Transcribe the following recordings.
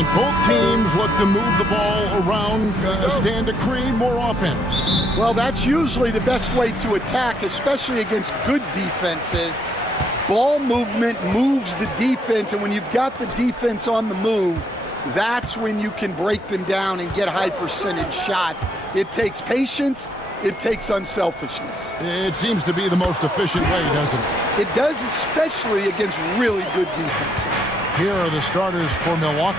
And both teams look to move the ball around, stand to create more offense. Well, that's usually the best way to attack, especially against good defenses. Ball movement moves the defense, and when you've got the defense on the move, that's when you can break them down and get high percentage shots. It takes patience. It takes unselfishness. It seems to be the most efficient way, doesn't it? It does, especially against really good defenses. Here are the starters for Milwaukee.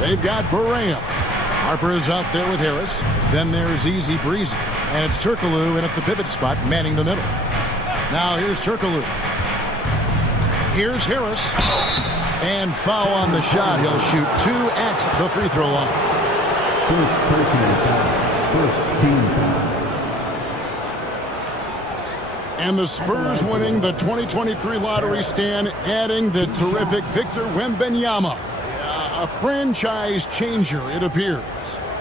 They've got Berea. Harper is out there with Harris. Then there's Easy Breezy. And it's Turkoglu in at the pivot spot, manning the middle. Now here's Turkoglu. Here's Harris. And foul on the shot. He'll shoot 2 at the free throw line. First personal foul. First team foul. And the Spurs winning the 2023 lottery, Stan, adding the terrific Victor Wembanyama. A franchise changer, it appears.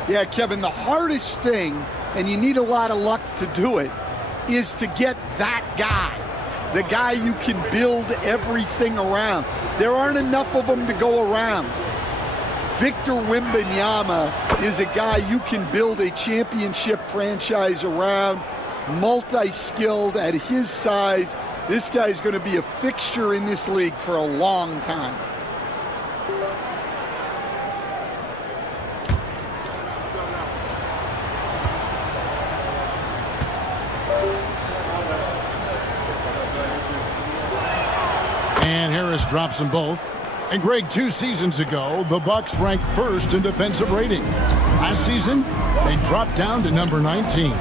Yeah, Kevin, the hardest thing, and you need a lot of luck to do it, is to get that guy. The guy you can build everything around. There aren't enough of them to go around. Victor Wembanyama is a guy you can build a championship franchise around. Multi-skilled at his size. This guy's going to be a fixture in this league for a long time. And Harris drops them both. And Greg, 2 seasons ago, the Bucks ranked first in defensive rating. Last season, they dropped down to number 19.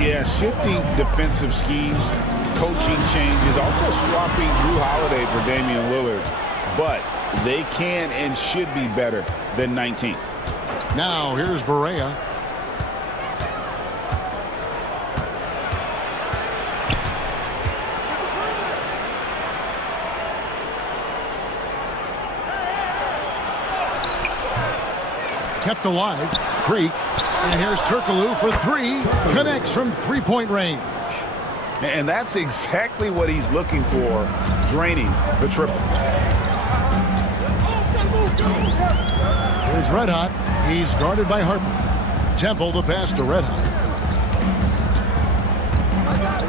Yeah, shifting defensive schemes, coaching changes, also swapping Drew Holiday for Damian Lillard. But they can and should be better than 19. Now here's Berea. Kept alive. Creek. And here's Turkoglu for 3. Connects from three-point range. And that's exactly what he's looking for, draining the triple. Here's Red Hot. He's guarded by Harper. Temple the pass to Red Hot.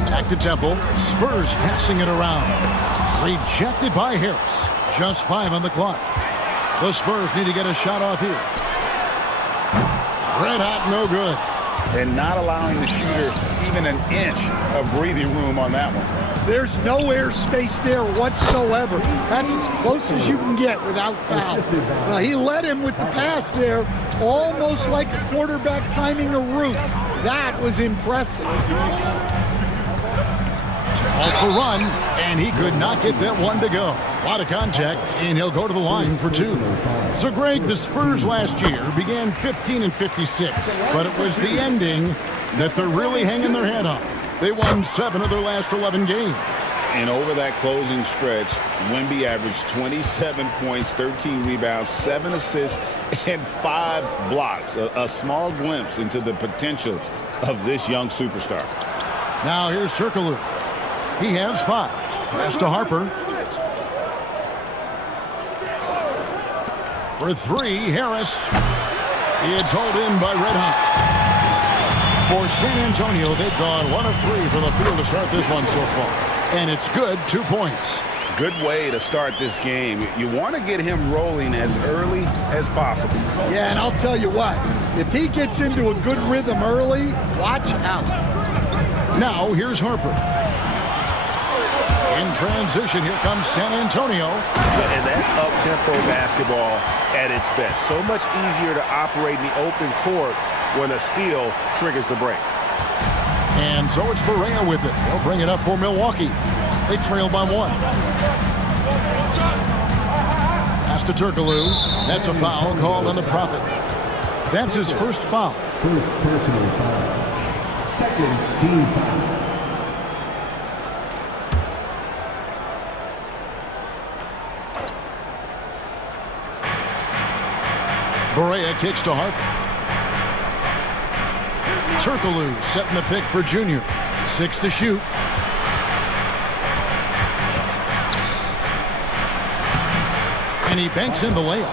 Back to Temple. Spurs passing it around. Rejected by Harris. Just 5 on the clock. The Spurs need to get a shot off here. Red Hot, no good. And not allowing the shooter even an inch of breathing room on that one. There's no airspace there whatsoever. That's as close as you can get without foul. Now, he led him with the pass there, almost like a quarterback timing a route. That was impressive. To halt the run, and he could not get that one to go. A lot of contact, and he'll go to the line for 2. So, Greg, the Spurs last year began 15 and 56, but it was the ending that they're really hanging their head on. They won 7 of their last 11 games. And over that closing stretch, Wemby averaged 27 points, 13 rebounds, 7 assists, and 5 blocks. A small glimpse into the potential of this young superstar. Now here's Turkoglu. He has 5. Pass to Harper. For 3, Harris. It's hauled in by Red Hot. For San Antonio, they've gone 1 of 3 from the field to start this one so far. And it's good, 2 points. Good way to start this game. You want to get him rolling as early as possible. Yeah, and I'll tell you what, if he gets into a good rhythm early, watch out. Now here's Harper. In transition, here comes San Antonio. And that's up-tempo basketball at its best. So much easier to operate in the open court when a steal triggers the break. And so it's Berea with it. They'll bring it up for Milwaukee. They trail by 1. Pass to Turkoglu. That's a foul called on the Prophet. That's his first foul. First personal foul. Second team foul. Berea kicks to Harper. Turkoglu setting the pick for Junior. 6 to shoot. And he banks in the layup.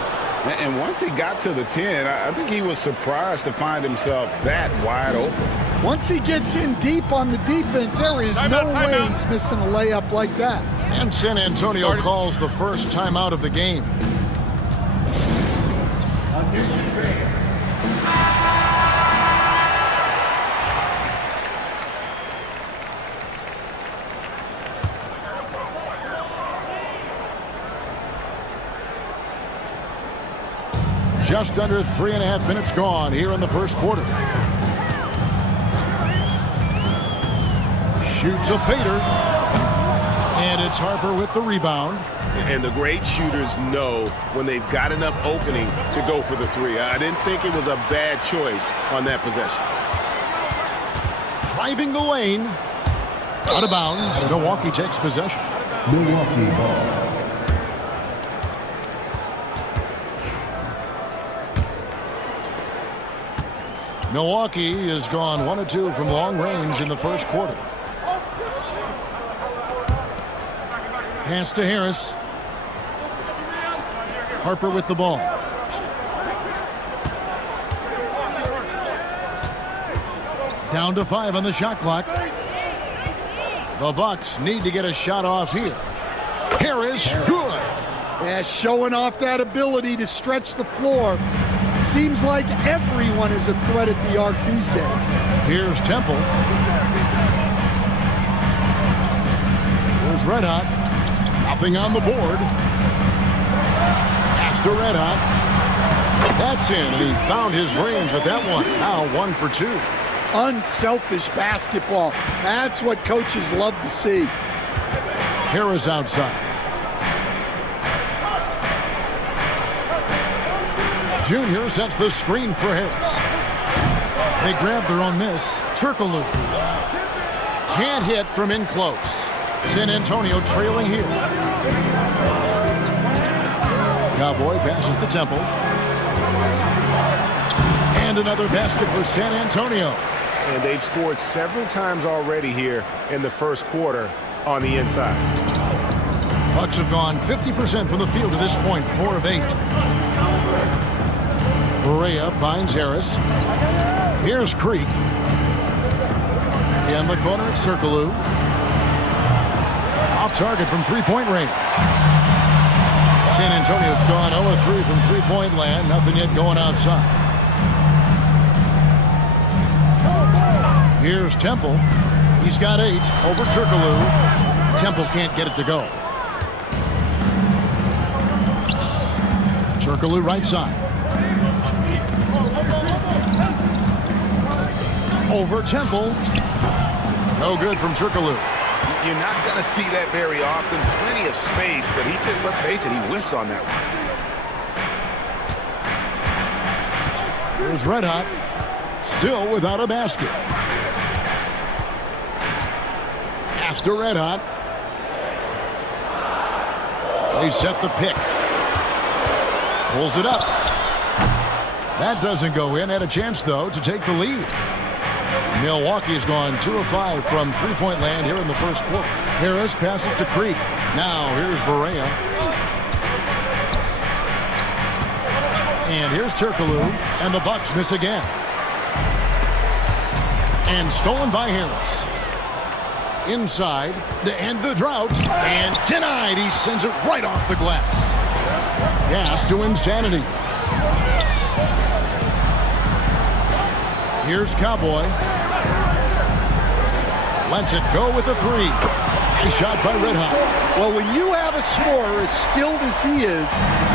And once he got to the 10, I think he was surprised to find himself that wide open. Once he gets in deep on the defense, there is no way he's missing a layup like that. And San Antonio calls the first timeout of the game. Just under 3.5 minutes gone here in the first quarter. Shoots a fader. And it's Harper with the rebound. And the great shooters know when they've got enough opening to go for the three. I didn't think it was a bad choice on that possession. Driving the lane. Out of bounds. Milwaukee takes possession. Milwaukee ball. Milwaukee has gone 1 of 2 from long range in the first quarter. Pass to Harris. Harper with the ball. Down to 5 on the shot clock. The Bucks need to get a shot off here. Harris, good. Yeah, showing off that ability to stretch the floor. Seems like everyone is a threat at the arc these days. Here's Temple. Here's Red Hot. Nothing on the board. Pass to Red Hot. That's in, and he found his range with that one. Now 1 for 2. Unselfish basketball. That's what coaches love to see. Harris outside. Junior sets the screen for Harris. They grab their own miss. Turkoglu can't hit from in close. San Antonio trailing here. Cowboy passes to Temple. And another basket for San Antonio. And they've scored several times already here in the first quarter on the inside. Bucks have gone 50% from the field to this point, 4 of 8. Berea finds Harris. Here's Creek. In the corner, it's Turkoglu. Off target from three-point range. San Antonio's gone 0 of 3 from three-point land. Nothing yet going outside. Here's Temple. He's got 8 over Turkoglu. Temple can't get it to go. Turkoglu right side. Over Temple. No good from Turkoglu. You're not going to see that very often. Plenty of space, but he just, let's face it, he whiffs on that one. Here's Red Hot. Still without a basket. Pass to Red Hot. They set the pick. Pulls it up. That doesn't go in. Had a chance, though, to take the lead. Milwaukee's gone 2 of 5 from three-point land here in the first quarter. Harris passes to Creek. Now here's Berea. And here's Turkoglu. And the Bucks miss again. And stolen by Harris. Inside to end the drought. And denied. He sends it right off the glass. Gas to insanity. Here's Cowboy. Lets it go with a 3. Nice shot by Red Hot. Well, when you have a scorer as skilled as he is,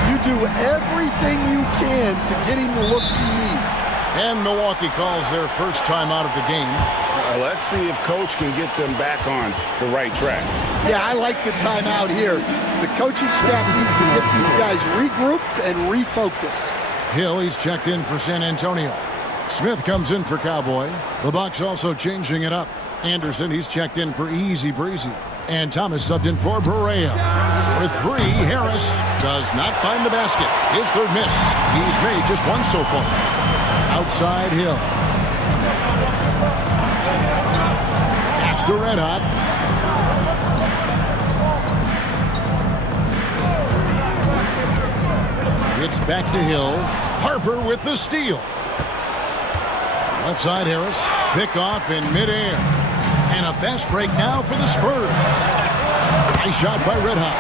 you do everything you can to get him the looks he needs. And Milwaukee calls their first time out of the game. Let's see if Coach can get them back on the right track. Yeah, I like the timeout here. The coaching staff needs to get these guys regrouped and refocused. Hill, he's checked in for San Antonio. Smith comes in for Cowboy. The Bucks also changing it up. Anderson, he's checked in for Easy Breezy. And Thomas subbed in for Berea. For 3, Harris does not find the basket. His third miss. He's made just 1 so far. Outside Hill. Pass to Red Hot. It's back to Hill. Harper with the steal. Left side Harris. Pick off in midair. And a fast break now for the Spurs. Nice shot by Red Hot.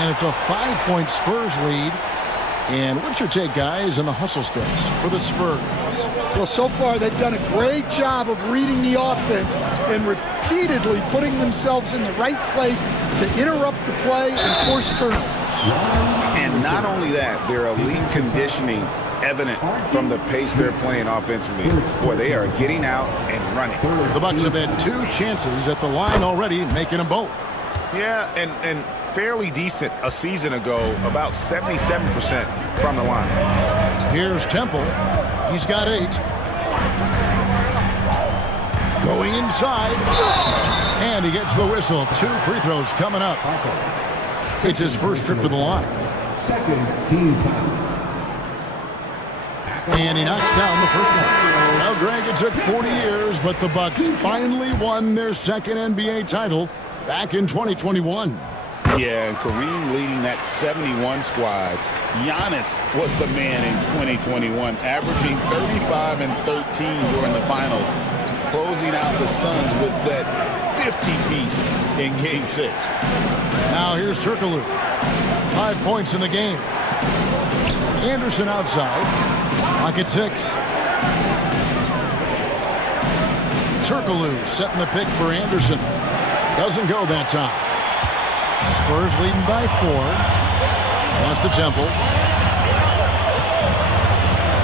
And it's a 5-point Spurs lead. And what's your take, guys, in the hustle stats for the Spurs? Well, so far they've done a great job of reading the offense and repeatedly putting themselves in the right place to interrupt the play and force turnovers. And not only that, their elite conditioning evident from the pace they're playing offensively. Boy, they are getting out and running. The Bucks have had 2 chances at the line already, making them both. Yeah, and fairly decent a season ago, about 77% from the line. Here's Temple. He's got 8. Going inside. And he gets the whistle. 2 free throws coming up. It's his first trip to the line. Second team foul. And he knocks down the first one. Well, Greg, it took 40 years, but the Bucks finally won their second NBA title back in 2021. Yeah, and Kareem leading that 71 squad. Giannis was the man in 2021, averaging 35 and 13 during the finals, closing out the Suns with that 50-piece in Game 6. Now here's Turkoglu. 5 points in the game. Anderson outside. Clock at 6. Turkoglu setting the pick for Anderson. Doesn't go that time. Spurs leading by 4. Pass to Temple.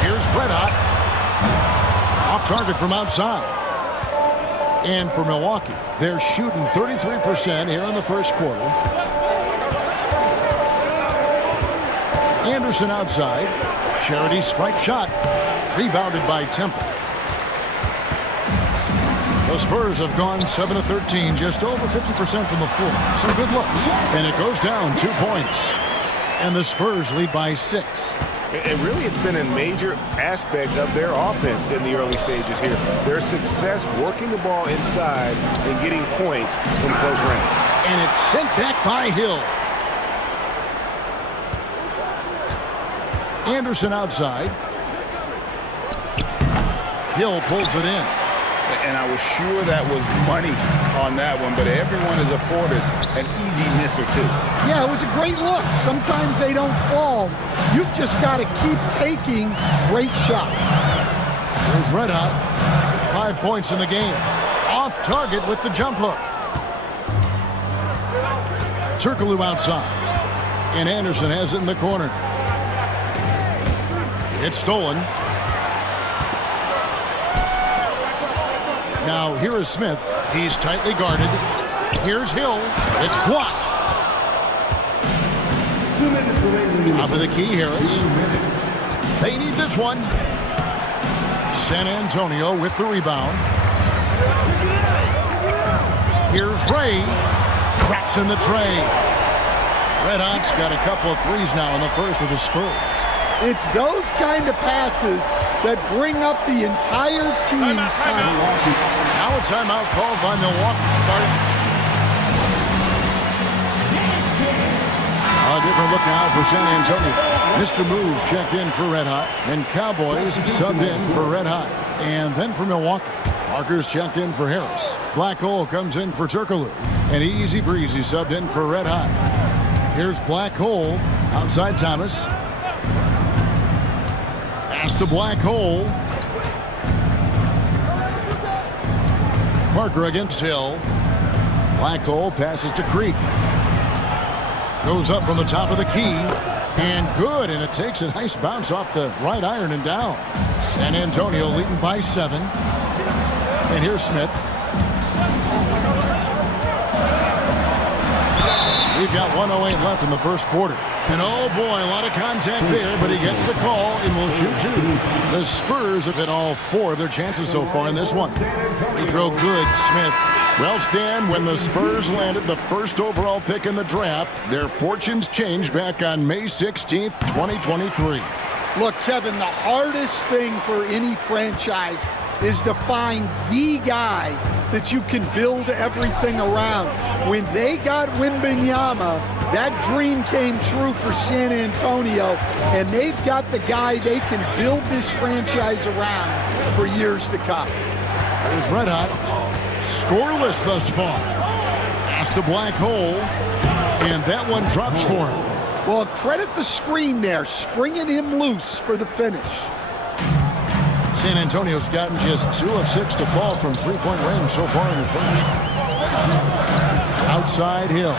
Here's Red Hot. Off target from outside. And for Milwaukee, they're shooting 33% here in the first quarter. Anderson outside. Charity stripe shot. Rebounded by Temple. The Spurs have gone 7 of 13, just over 50% from the floor. Some good looks. And it goes down 2 points. And the Spurs lead by 6. And really, it's been a major aspect of their offense in the early stages here. Their success working the ball inside and getting points from close range. And it's sent back by Hill. Anderson outside. Hill pulls it in. And I was sure that was money on that one, but everyone is afforded an easy miss or 2. Yeah, it was a great look. Sometimes they don't fall. You've just got to keep taking great shots. There's Red Hot. 5 points in the game. Off target with the jump hook. Turkoglu outside. And Anderson has it in the corner. It's stolen. Now here is Smith. He's tightly guarded. Here's Hill. It's blocked. 2 minutes remaining. Top of the key, Harris. 2 minutes. They need this one. San Antonio with the rebound. Here's Ray. Traps in the tray. Red Hot's got a couple of threes now in the first with the Spurs. It's those kind of passes that bring up the entire team's confidence. Now a timeout called by Milwaukee. A different look now for San Antonio. Mr. Moves checked in for Red Hot, and Cowboys subbed in for Red Hot. And then for Milwaukee, Parker's checked in for Harris. Black Hole comes in for Turkoglu, and Easy Breezy subbed in for Red Hot. Here's Black Hole outside Thomas. Pass to Black Hole. Parker against Hill. Black Hole passes to Creek. Goes up from the top of the key. And good, and it takes a nice bounce off the right iron and down. San Antonio leading by 7. And here's Smith. We've got 1:08 left in the first quarter. And oh boy, a lot of contact there, but he gets the call and will shoot 2. The Spurs have hit all 4 of their chances so far in this one. Free throw good, Smith. Well, Stan, when the Spurs landed the first overall pick in the draft, their fortunes changed back on May 16th, 2023. Look, Kevin, the hardest thing for any franchise is to find the guy that you can build everything around. When they got Wembanyama, That dream came true for San Antonio, and they've got the guy they can build this franchise around for years to come. There's Red Hot. Scoreless thus far. Past the black hole, and that one drops for him. Well, credit the screen there, springing him loose for the finish. San Antonio's gotten just 2 of 6 to fall from three-point range so far in the first. Outside Hill.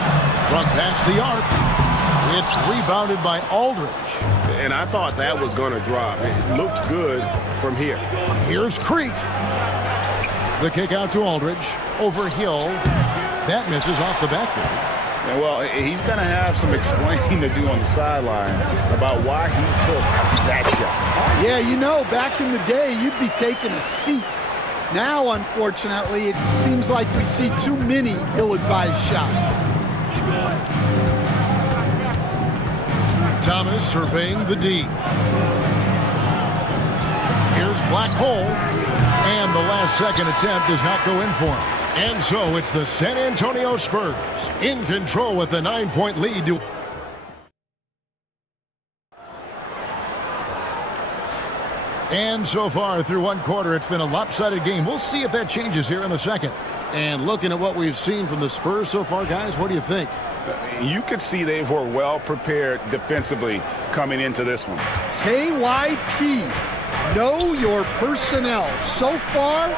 From past the arc. It's rebounded by Aldridge. And I thought that was going to drop. It looked good from here. Here's Creek. The kick out to Aldridge. Over Hill. That misses off the backboard. Yeah, well, he's going to have some explaining to do on the sideline about why he took that shot. Yeah, you know, back in the day, you'd be taking a seat. Now, unfortunately, it seems like we see too many ill-advised shots. Thomas surveying the D. Here's Black Hole. And the last-second attempt does not go in for him. And so it's the San Antonio Spurs in control with a 9-point lead. And so far through one quarter, it's been a lopsided game. We'll see if that changes here in the second. And looking at what we've seen from the Spurs so far, guys, what do you think? You could see they were well prepared defensively coming into this one. KYP, know your personnel. So far,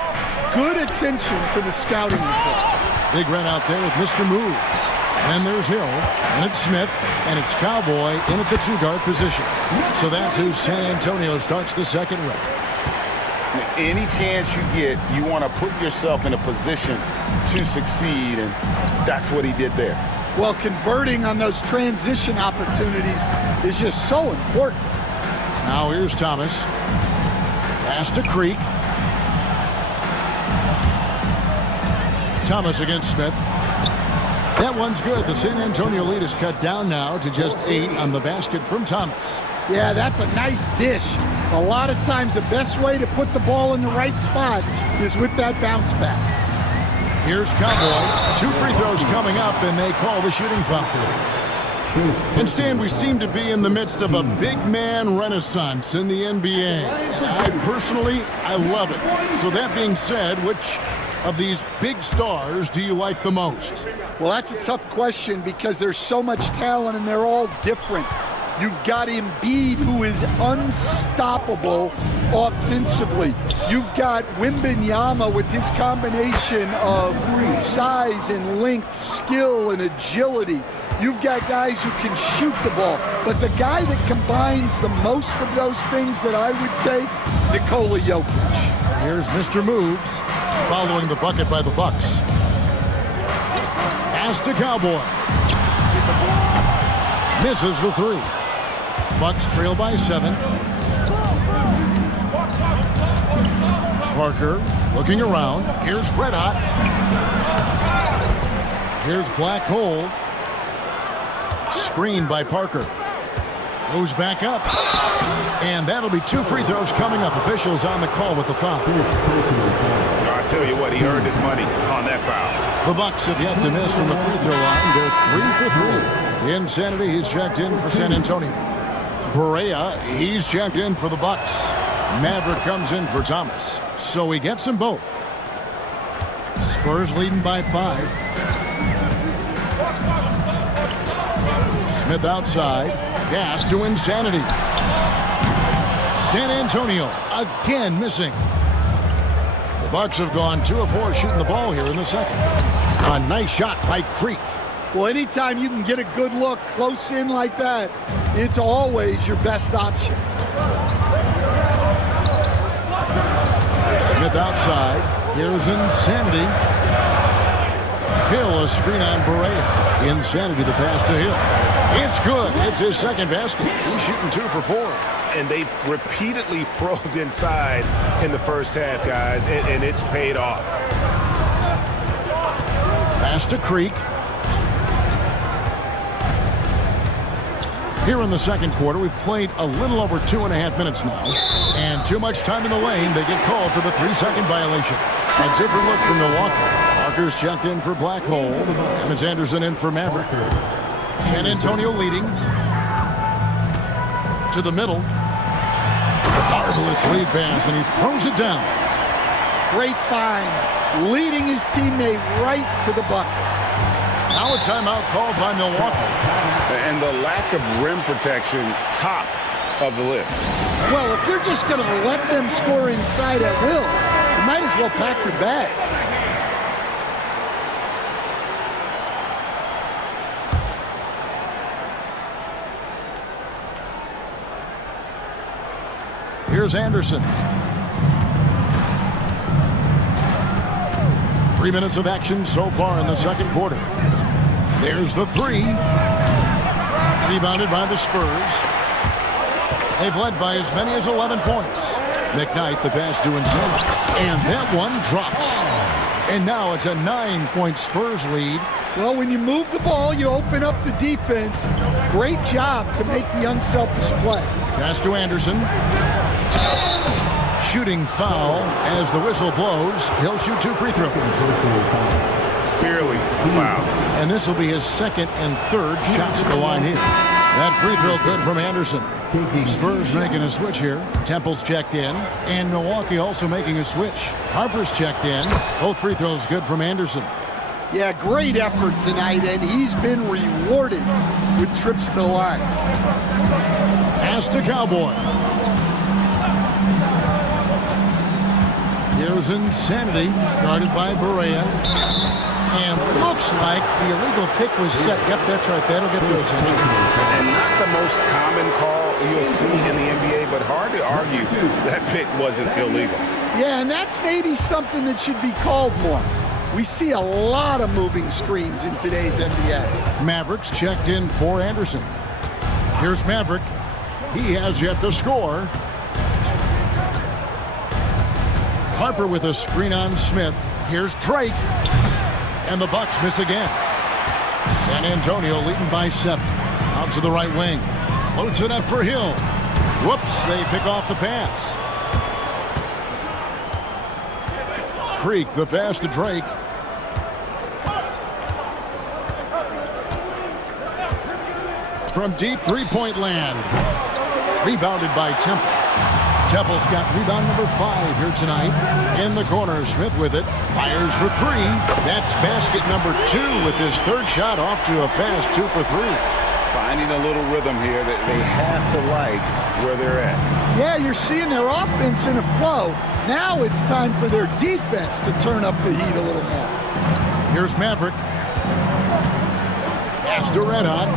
good attention to the scouting report. Big run out there with Mr. Moves. And there's Hill, and it's Smith, and it's Cowboy in at the two-guard position. So that's who San Antonio starts the second round. Any chance you get, you want to put yourself in a position to succeed, and that's what he did there. Well, converting on those transition opportunities is just so important. Now here's Thomas. Pass to Creek. Thomas against Smith. That one's good. The San Antonio lead is cut down now to just 8 on the basket from Thomas. Yeah, that's a nice dish. A lot of times the best way to put the ball in the right spot is with that bounce pass. Here's Cowboy. 2 free throws coming up, and they call the shooting foul. And Stan, we seem to be in the midst of a big man renaissance in the NBA. And I love it. So that being said, which of these big stars do you like the most? Well, that's a tough question because there's so much talent and they're all different. You've got Embiid, who is unstoppable offensively. You've got Wembanyama with his combination of size and length, skill and agility. You've got guys who can shoot the ball. But the guy that combines the most of those things that I would take, Nikola Jokic. Here's Mr. Moves, following the bucket by the Bucks. Pass to Cowboy. Misses the 3. Bucks trail by 7. Parker looking around. Here's Red Hot. Here's Black Hole. Screened by Parker. Goes back up. And that'll be 2 free throws coming up. Officials on the call with the foul. I tell you what, he earned his money on that foul. The Bucks have yet to miss from the free throw line. They're 3 for 3. Insanity, he's checked in for San Antonio. Berea, he's checked in for the Bucks. Maverick comes in for Thomas. So he gets them both. Spurs leading by 5. Smith outside. Pass to Insanity. San Antonio again missing. The Bucks have gone 2 of 4 shooting the ball here in the second. A nice shot by Creek. Well, anytime you can get a good look close in like that, it's always your best option. Smith outside. Here's Insanity. Hill, a screen on Berea. Insanity, the pass to Hill. It's good. It's his second basket. He's shooting 2 for 4. And they've repeatedly probed inside in the first half, guys, and it's paid off. Pass to Creek. Here in the second quarter, we've played a little over 2.5 minutes now. And too much time in the lane, they get called for the 3-second violation. A different look from Milwaukee. Parker's checked in for Black Hole, and it's Anderson in for Maverick. San Antonio leading. To the middle. Marvelous lead pass, and he throws it down. Great find. Leading his teammate right to the bucket. Now a timeout called by Milwaukee. And the lack of rim protection, top of the list. Well, if you're just going to let them score inside at will, you might as well pack your bags. Here's Anderson. 3 minutes of action so far in the second quarter. There's the three. Rebounded by the Spurs. They've led by as many as 11 points. McKnight, the pass to Insane. And that one drops. And now it's a 9-point Spurs lead. Well, when you move the ball, you open up the defense. Great job to make the unselfish play. Pass to Anderson. Shooting foul as the whistle blows. He'll shoot 2 free throws. Clearly foul. And this will be his second and third shots at the line here. That free throw good from Anderson. Spurs making a switch here. Temple's checked in. And Milwaukee also making a switch. Harper's checked in. Both free throws good from Anderson. Yeah, great effort tonight, and he's been rewarded with trips to the line. Pass to Cowboy. Here's Insanity, guarded by Barea. And looks like the illegal kick was set. Yep, that's right. That'll get their attention. And not the most common call you'll see in the NBA, but hard to argue that pick wasn't illegal. Yeah, and that's maybe something that should be called more. We see a lot of moving screens in today's NBA. Mavericks checked in for Anderson. Here's Maverick. He has yet to score. Harper with a screen on Smith. Here's Drake. And the Bucks miss again. San Antonio leading by 7. Out to the right wing. Floats it up for Hill. Whoops, they pick off the pass. Creek, the pass to Drake. From deep three-point land. Rebounded by Temple. Temple's got rebound number 5 here tonight. In the corner, Smith with it. Fires for 3. That's basket number 2 with his third shot off to a fast 2 for 3. Finding a little rhythm here that they have to like where they're at. Yeah, you're seeing their offense in a flow. Now it's time for their defense to turn up the heat a little more. Here's Maverick. Pass to Red Hot.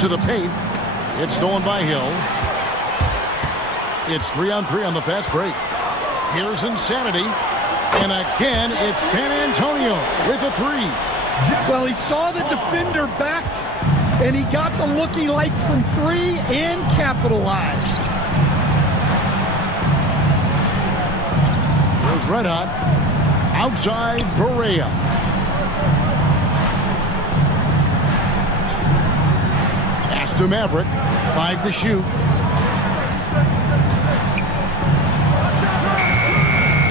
To the paint. It's stolen by Hill. It's 3-on-3 on the fast break. Here's Insanity. And again, it's San Antonio with a 3. Well, he saw the defender back, and he got the look he liked from 3 and capitalized. Here's Red Hot. Outside Barea. Pass to Maverick. 5 to shoot.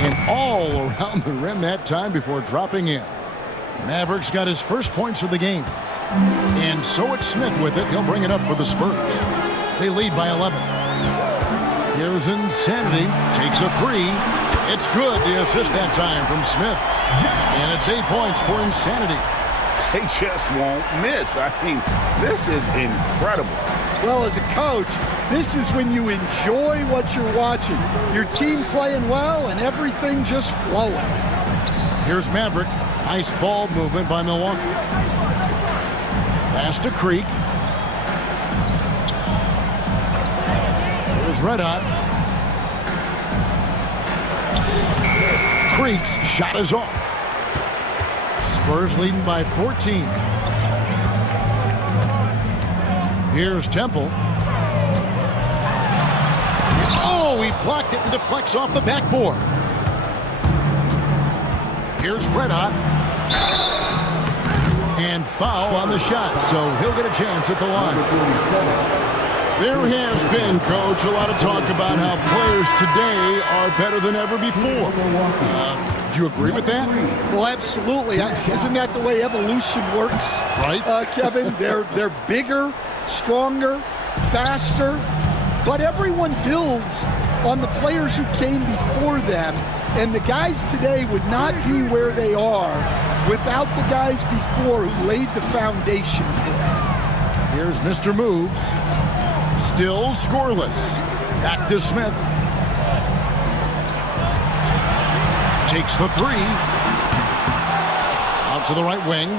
And all around the rim that time before dropping in. Maverick's got his first points of the game. And so it's Smith with it. He'll bring it up for the Spurs. They lead by 11. Here's Insanity. Takes a 3. It's good. The assist that time from Smith. And it's 8 points for Insanity. They just won't miss. I mean, this is incredible. Well, as a coach, this is when you enjoy what you're watching. Your team playing well and everything just flowing. Here's Maverick. Nice ball movement by Milwaukee. Pass to Creek. Here's Red Hot. Creek's shot is off. Spurs leading by 14. Here's Temple. Oh, he blocked it and deflects off the backboard. Here's Red Hot. And foul on the shot, so he'll get a chance at the line. There has been, Coach, a lot of talk about how players today are better than ever before. Do you agree with that? Well, absolutely. Isn't that the way evolution works? Right. Kevin, they're bigger, stronger, faster, but everyone builds on the players who came before them, and the guys today would not be where they are without the guys before who laid the foundation for them. Here's Mr. Moves. Still scoreless. Back to Smith. Takes the three. Out to the right wing.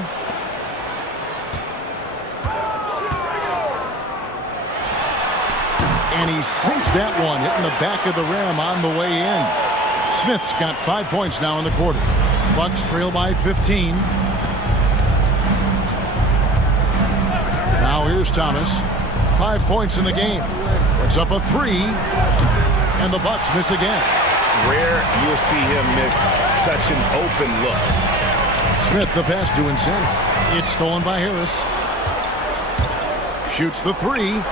And he sinks that one, hitting the back of the rim on the way in. Smith's got 5 points now in the quarter. Bucks trail by 15. Now here's Thomas. 5 points in the game. Puts up a three. And the Bucks miss again. Rare you'll see him miss such an open look. Smith the pass to Insanity. It's stolen by Harris. Shoots the three.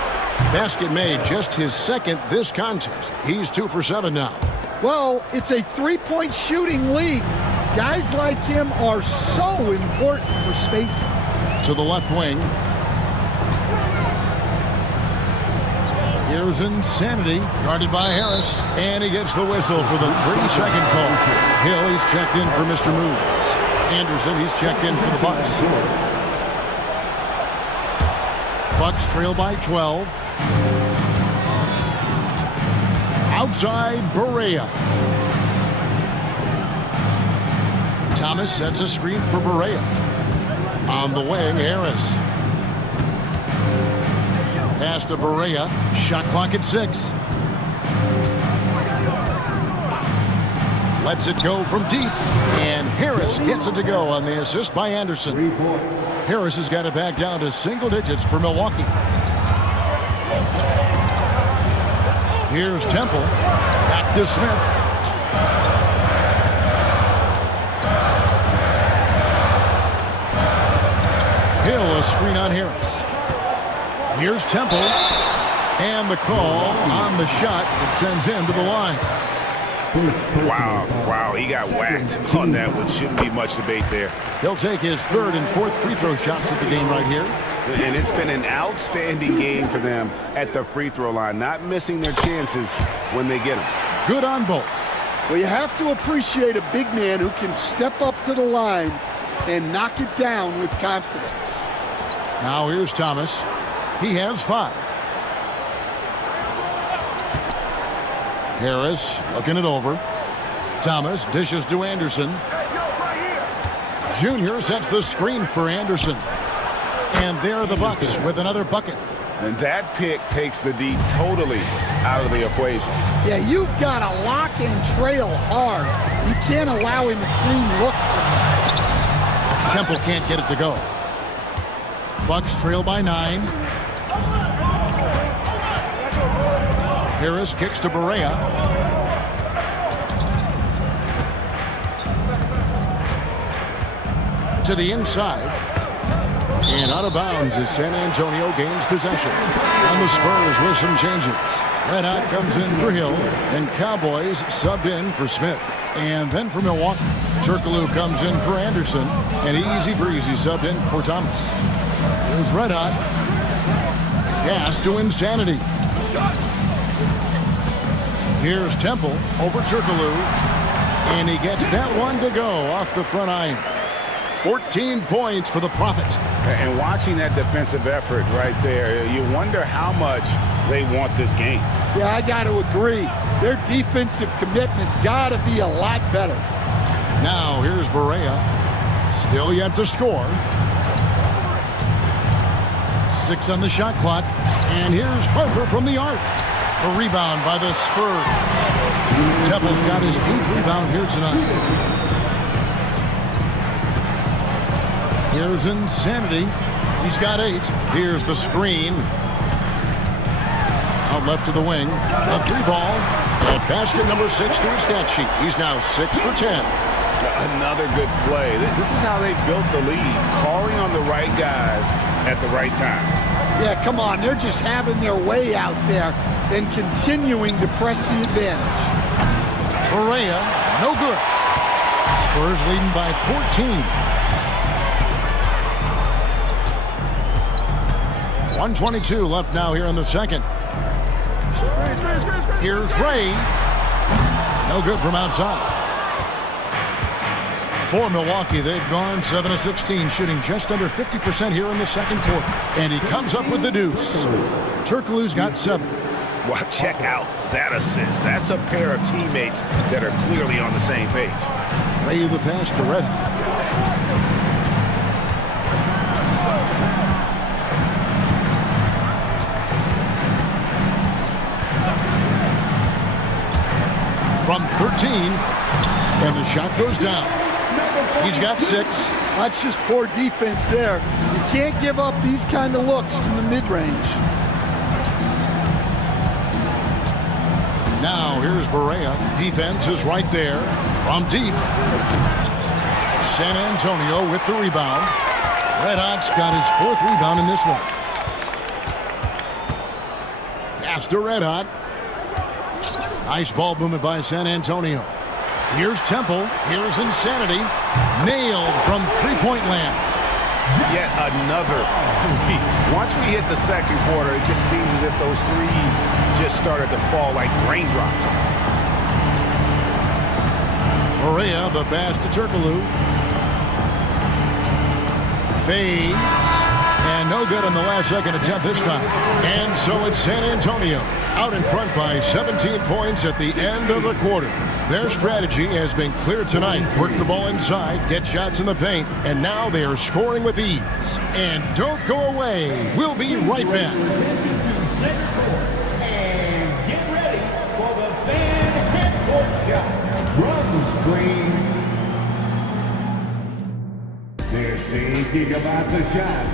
Basket made, just his second this contest. He's 2 for 7 now. Well, it's a three-point shooting league. Guys like him are so important for spacing. To the left wing. Here's Insanity, guarded by Harris. And he gets the whistle for the 3-second call. Hill, he's checked in for Mr. Moves. Anderson, he's checked in for the Bucks. Bucks trail by 12. Outside, Barea. Thomas sets a screen for Barea. On the wing, Harris. Pass to Barea. Shot clock at 6. Lets it go from deep. And Harris gets it to go on the assist by Anderson. Harris has got it back down to single digits for Milwaukee. Here's Temple. Back to Smith. Hill, a screen on Harris. Here's Temple. And the call on the shot that sends him to the line. Wow, he got whacked on that one. Shouldn't be much debate there. He'll take his 3rd and 4th free throw shots at the game right here. And it's been an outstanding game for them at the free throw line, not missing their chances when they get them. Good on both. Well, you have to appreciate a big man who can step up to the line and knock it down with confidence. Now here's Thomas. He has 5. Harris looking it over. Thomas dishes to Anderson. Junior sets the screen for Anderson. And there are the Bucks with another bucket. And that pick takes the D totally out of the equation. Yeah, you've got to lock and trail hard. You can't allow him a clean look from Temple can't get it to go. Bucks trail by 9. Harris kicks to Barea. To the inside. And out of bounds as San Antonio gains possession. On the Spurs with some changes. Red Hot comes in for Hill. And Cowboys subbed in for Smith. And then for Milwaukee, Turkoglu comes in for Anderson. And Easy Breezy subbed in for Thomas. Here's Red Hot. Gas to Insanity. Here's Temple over Turkoglu. And he gets that one to go off the front iron. 14 points for the Prophet. And watching that defensive effort right there, you wonder how much they want this game. Yeah, I got to agree. Their defensive commitment's got to be a lot better. Now here's Barea. Still yet to score. 6 on the shot clock. And here's Harper from the arc. A rebound by the Spurs. Temple's got his 8th rebound here tonight. Here's Insanity. He's got 8. Here's the screen. Out left to the wing. A 3-ball. And basket number 6 to his stat sheet. He's now 6 for 10. Another good play. This is how they built the lead. Calling on the right guys at the right time. Yeah, come on. They're just having their way out there and continuing to press the advantage. Barea, no good. Spurs leading by 14. 1:22 left now here in the second. Here's Ray. No good from outside. For Milwaukee, they've gone 7 of 16, shooting just under 50% here in the second quarter. And he comes up with the deuce. Turkoglu's got 7. Well, check out that assist. That's a pair of teammates that are clearly on the same page. Ray the pass to Red. From 13, and the shot goes down. He's got 6. That's just poor defense there. You can't give up these kind of looks from the mid-range. Now here's Barea. Defense is right there from deep. San Antonio with the rebound. Red Hot's got his 4th rebound in this one. Pass to Red Hot. Nice ball movement by San Antonio. Here's Temple. Here's Insanity. Nailed from three-point land. Yet another three. Once we hit the second quarter, it just seems as if those threes just started to fall like raindrops. Barea, the pass to Turkoglu. Fades. And no good on the last second attempt this time. And so it's San Antonio out in front by 17 points at the end of the quarter. Their strategy has been clear tonight. Work the ball inside, get shots in the paint, and now they are scoring with ease. And don't go away. We'll be right back. And get ready for the fan court shot. From the screens. They're thinking about the shot.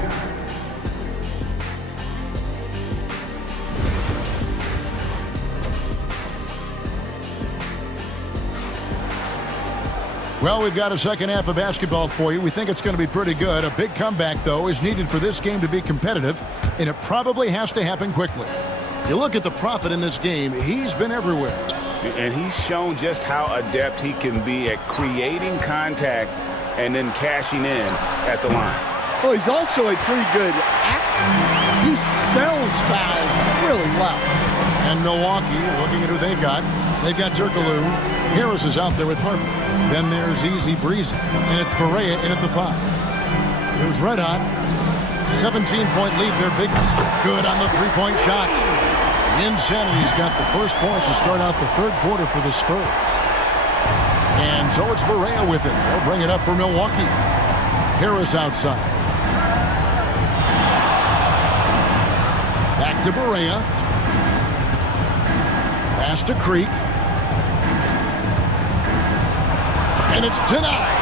Well, we've got a second half of basketball for you. We think it's going to be pretty good. A big comeback, though, is needed for this game to be competitive, and it probably has to happen quickly. You look at the Prophet in this game, he's been everywhere. And he's shown just how adept he can be at creating contact and then cashing in at the line. Well, he's also a pretty good actor. He sells fouls really well. And Milwaukee, looking at who they've got Turkoglu. Harris is out there with Harper. Then there's Easy Breezy, and it's Barea in at the 5. Here's Red Hot. 17-point lead, their biggest. Good on the three-point shot. Insanity's got the first points to start out the third quarter for the Spurs. And so it's Barea with it. They'll bring it up for Milwaukee. Harris outside. Back to Barea. Pass to Creek. And it's denied.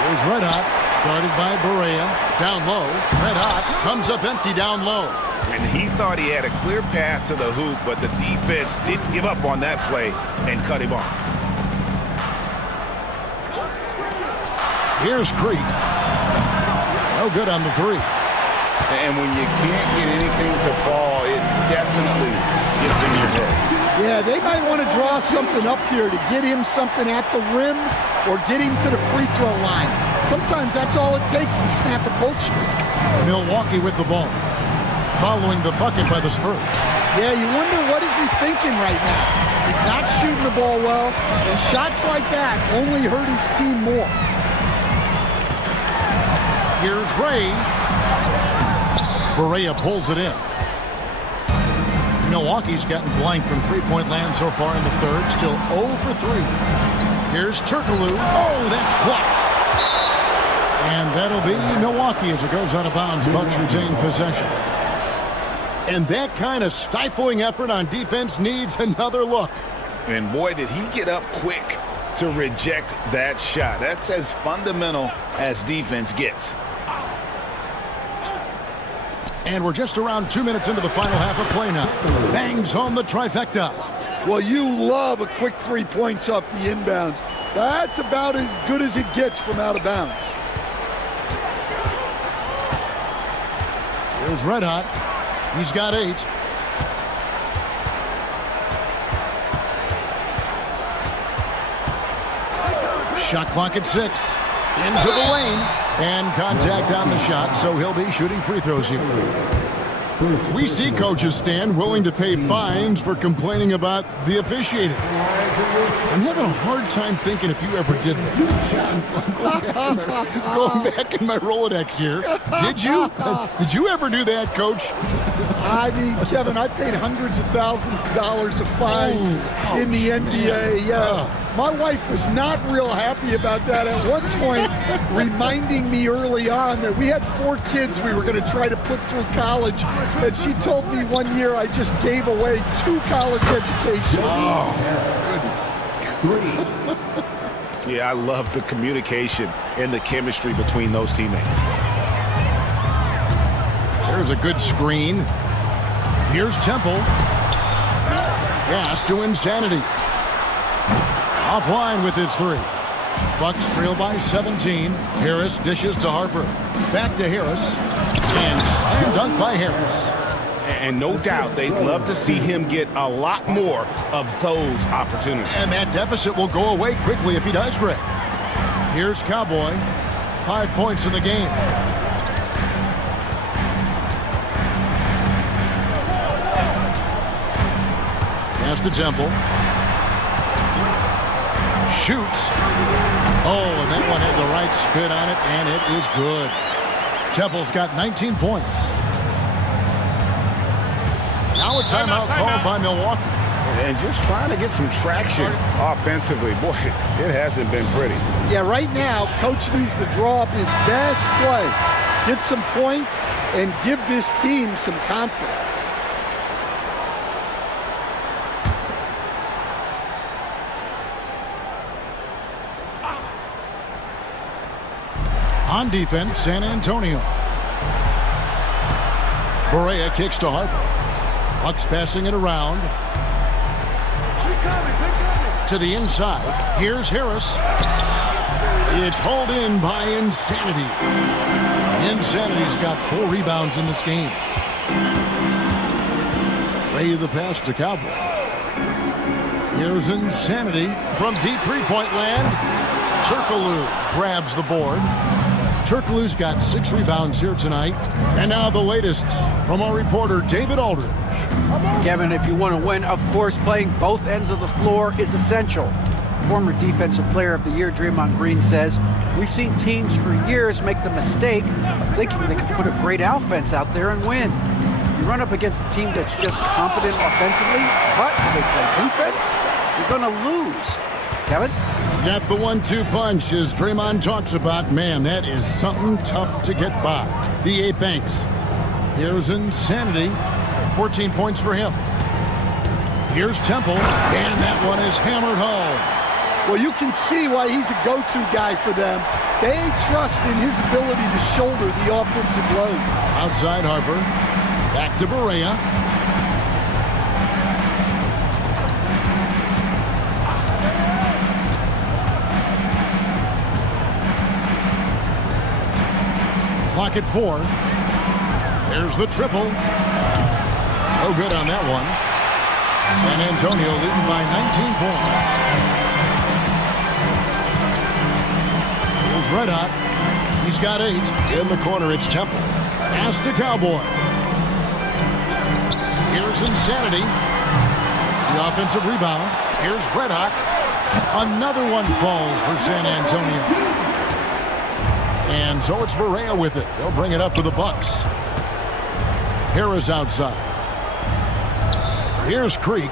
Here's Red Hot, guarded by Barea. Down low. Red Hot comes up empty down low. And he thought he had a clear path to the hoop, but the defense didn't give up on that play and cut him off. Here's Creek. No good on the 3. And when you can't get anything to fall, it definitely gets in your head. Yeah, they might want to draw something up here to get him something at the rim or get him to the free throw line. Sometimes that's all it takes to snap a cold streak. Milwaukee with the ball. Following the bucket by the Spurs. Yeah, you wonder what is he thinking right now. He's not shooting the ball well, and shots like that only hurt his team more. Here's Ray. Barea pulls it in. Milwaukee's gotten blank from three-point land so far in the third. Still 0 for 3. Here's Turkoglu. Oh, that's blocked. And that'll be Milwaukee as it goes out of bounds. Bucks retain possession. And that kind of stifling effort on defense needs another look. And boy, did he get up quick to reject that shot. That's as fundamental as defense gets. And we're just around 2 minutes into the final half of play now. Bangs home the trifecta. Well, you love a quick 3 points up the inbounds. That's about as good as it gets from out of bounds. Here's Red Hot. He's got 8. Shot clock at 6. Into the lane. And contact on the shot, so he'll be shooting free throws here. We see coaches stand willing to pay fines for complaining about the officiating. I'm having a hard time thinking if you ever did that. Going back in my Rolodex here. Did you? Did you ever do that, Coach? I mean, Kevin, I paid hundreds of thousands of dollars of fines in the NBA. Yeah. My wife was not real happy about that at one point, reminding me early on that we had 4 kids we were going to try to put through college, and she told me one year I just gave away 2 college educations. Oh, Goodness. Yeah, I love the communication and the chemistry between those teammates. There's a good screen. Here's Temple. Pass to Insanity. Offline with his 3. Bucks trail by 17. Harris dishes to Harper. Back to Harris. And slam dunk by Harris. And no doubt they'd love to see him get a lot more of those opportunities. And that deficit will go away quickly if he does, Greg. Here's Cowboy. 5 points in the game. Pass to Temple. Shoots. Oh, and that one had the right spin on it, and it is good. Temple's got 19 points. Now a timeout called by Milwaukee. And just trying to get some traction offensively. Boy, it hasn't been pretty. Yeah, right now, Coach needs to draw up his best play, get some points, and give this team some confidence. On defense, San Antonio. Barea kicks to Harper. Bucks passing it around. To the inside. Here's Harris. It's hauled in by Insanity. Insanity's got 4 rebounds in this game. Ray the pass to Cowboy. Here's Insanity from deep three-point land. Turkoglu grabs the board. Turkoglu's got 6 rebounds here tonight. And now the latest from our reporter, David Aldridge. Kevin, if you want to win, of course, playing both ends of the floor is essential. Former Defensive Player of the Year Draymond Green says, we've seen teams for years make the mistake of thinking they can put a great offense out there and win. You run up against a team that's just competent offensively, but if they play defense, you're going to lose. Kevin? Got the 1-2 punch as Draymond talks about. Man, that is something tough to get by. The 8 thanks. Here's Insanity. 14 points for him. Here's Temple, and that one is hammered home. Well, you can see why he's a go-to guy for them. They trust in his ability to shoulder the offensive load. Outside Harper. Back to Barea. Clock at 4. There's the triple. No good on that one. San Antonio leading by 19 points. Here's Red Hot. He's got 8. In the corner, it's Temple. Pass to Cowboy. Here's Insanity. The offensive rebound. Here's Red Hot. Another one falls for San Antonio. And so it's Barea with it. They'll bring it up to the Bucks. Harris outside. Here's Creek.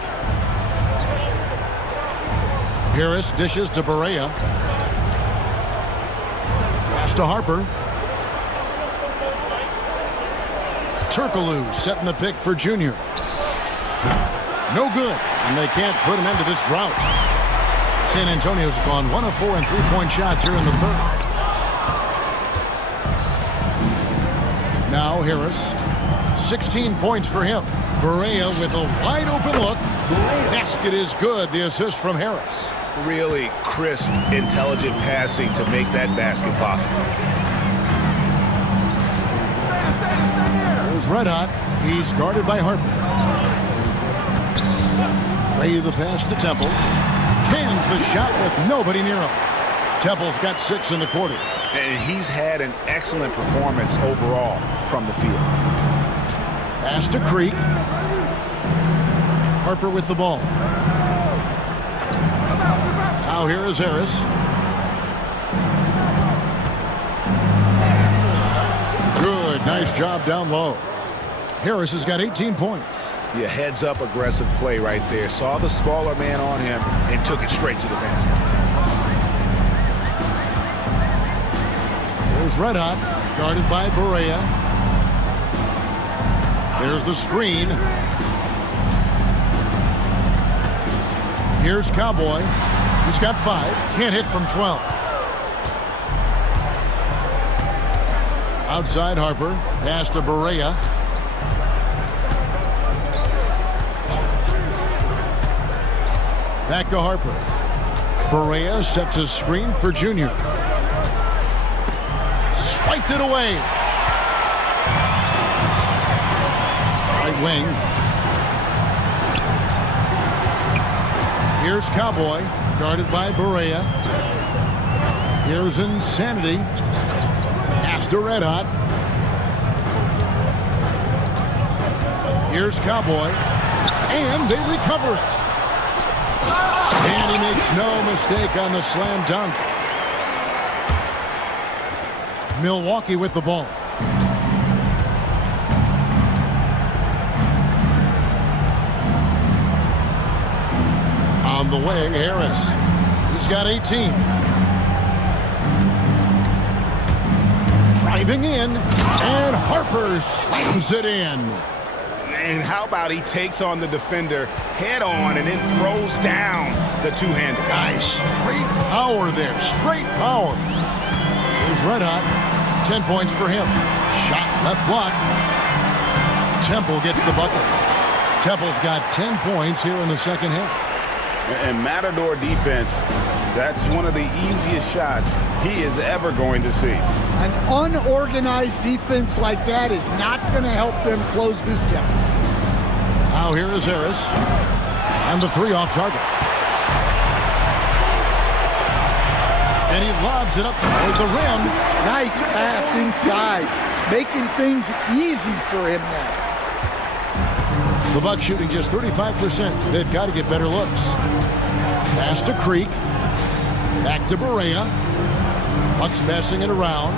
Harris dishes to Barea. Pass to Harper. Turkoglu setting the pick for Junior. No good. And they can't put him into this drought. San Antonio's gone 1 of 4 in three-point shots here in the third. Now Harris, 16 points for him. Barea with a wide open look. Basket is good. The assist from Harris. Really crisp, intelligent passing to make that basket possible. There's Red Hot. He's guarded by Harper. Ray the pass to Temple. Cans the shot with nobody near him. Temple's got 6 in the quarter. And he's had an excellent performance overall from the field. Pass to Creek. Harper with the ball. Now here is Harris. Good, nice job down low. Harris has got 18 points. Yeah, heads-up aggressive play right there. Saw the smaller man on him and took it straight to the basket. There's Red Hot, guarded by Berea. There's the screen. Here's Cowboy. He's got 5. Can't hit from 12. Outside Harper. Pass to Berea. Back to Harper. Berea sets a screen for Junior. Swiped it away. Right wing. Here's Cowboy, guarded by Berea. Here's Insanity. Pass to Red Hot. Here's Cowboy. And they recover it. And he makes no mistake on the slam dunk. Milwaukee with the ball. On the way, Harris. He's got 18. Driving in, and Harper slams it in. And how about he takes on the defender head on and then throws down the two-hander. Nice. Straight power there. Straight power. Here's Red Hot. 10 points for him. Shot left block. Temple gets the bucket. Temple's got 10 points here in the second half. And Matador defense, that's one of the easiest shots he is ever going to see. An unorganized defense like that is not going to help them close this deficit. Now here is Harris. And the 3 off target. And he lobs it up toward the rim. Nice pass inside, making things easy for him now. The Bucks shooting just 35%. They've got to get better looks. Pass to Creek. Back to Berea. Bucks passing it around.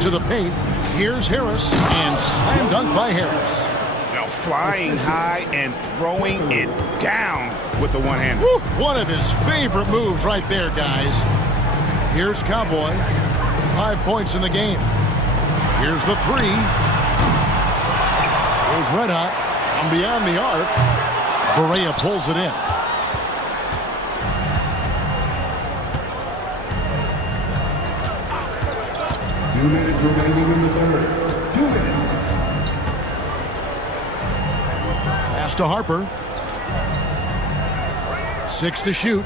To the paint. Here's Harris. And slam dunk by Harris. Now flying high and throwing it down with the one-hander. One of his favorite moves right there, guys. Here's Cowboy. 5 points in the game. Here's the 3. Here's Red Hot. From beyond the arc. Berea pulls it in. Two minutes remaining in the third. 2 minutes. Pass to Harper. 6 to shoot.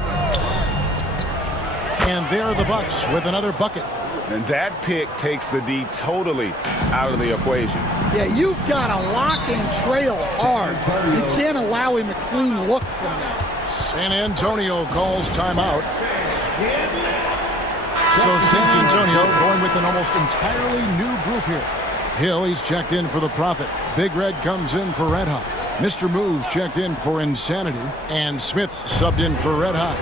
And there are the Bucks with another bucket. And that pick takes the D totally out of the equation. Yeah, you've got to lock and trail hard. You can't allow him a clean look from that. San Antonio calls timeout. So San Antonio going with an almost entirely new group here. Hill, he's checked in for the Prophet. Big Red comes in for Red Hot. Mr. Moves checked in for Insanity. And Smith subbed in for Red Hot.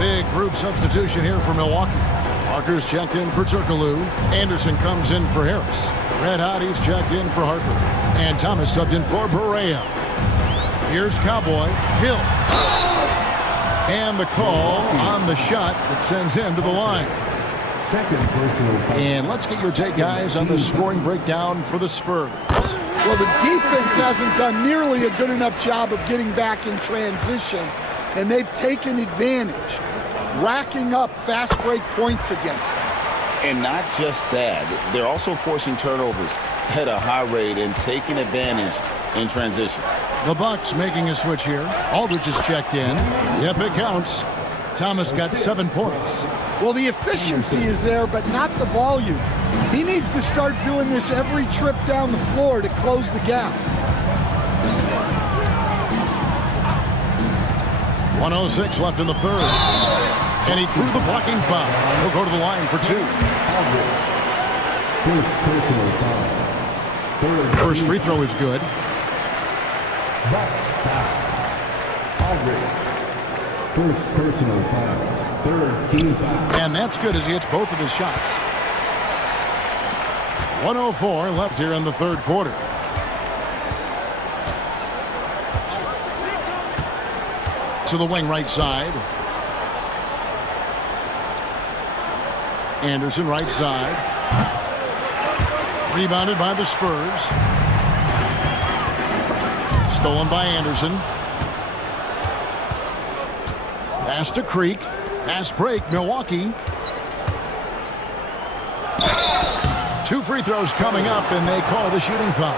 Big group substitution here for Milwaukee. Parker's checked in for Turkoglu. Anderson comes in for Harris. Red Hot, he's checked in for Harper. And Thomas subbed in for Berea. Here's Cowboy. Hill. And the call on the shot that sends him to the line. Second personal foul. And let's get your take, guys, on the scoring breakdown for the Spurs. Well, the defense hasn't done nearly a good enough job of getting back in transition, and they've taken advantage, racking up fast break points against them. And not just that, they're also forcing turnovers at a high rate and taking advantage in transition. The Bucks making a switch here. Aldridge is checked in. Yep, it counts. Thomas got 7 points. Well, the efficiency is there, but not the volume. He needs to start doing this every trip down the floor to close the gap. 1:06 left in the third. And he drew the blocking foul. He'll go to the line for 2. First personal foul. First free throw is good. Bucks foul. Aldridge. First personal foul. Third team foul. And that's good as he hits both of his shots. 1:04 left here in the third quarter. To the wing right side. Anderson right side. Rebounded by the Spurs. Stolen by Anderson. Pass to Creek. Fast break, Milwaukee. 2 free throws coming up, and they call the shooting foul.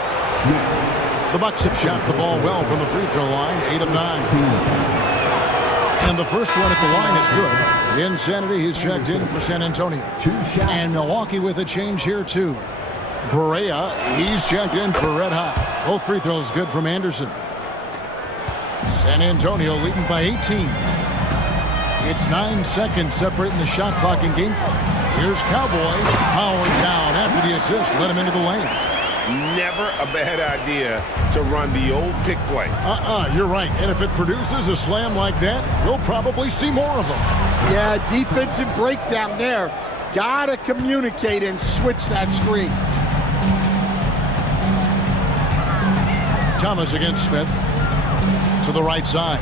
The Bucks have shot the ball well from the free throw line, 8 of 9. And the first one at the line is good. Insanity, he's checked in for San Antonio. And Milwaukee with a change here, too. Berea, he's checked in for Red Hot. Both free throws good from Anderson. San Antonio leading by 18. It's 9 seconds separating the shot clock and game clock. Here's Cowboy. Howard down after the assist. Let him into the lane. Never a bad idea to run the old pick play. You're right. And if it produces a slam like that, we'll probably see more of them. Yeah, defensive breakdown there. Gotta communicate and switch that screen. Thomas against Smith. To the right side.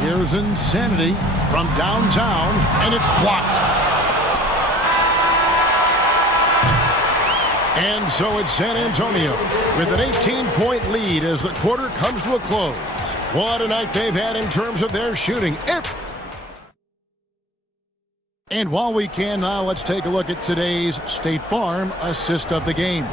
Here's Insanity from downtown, and it's blocked. And so it's San Antonio with an 18-point lead as the quarter comes to a close. What a night they've had in terms of their shooting. And while we can now, let's take a look at today's State Farm assist of the game.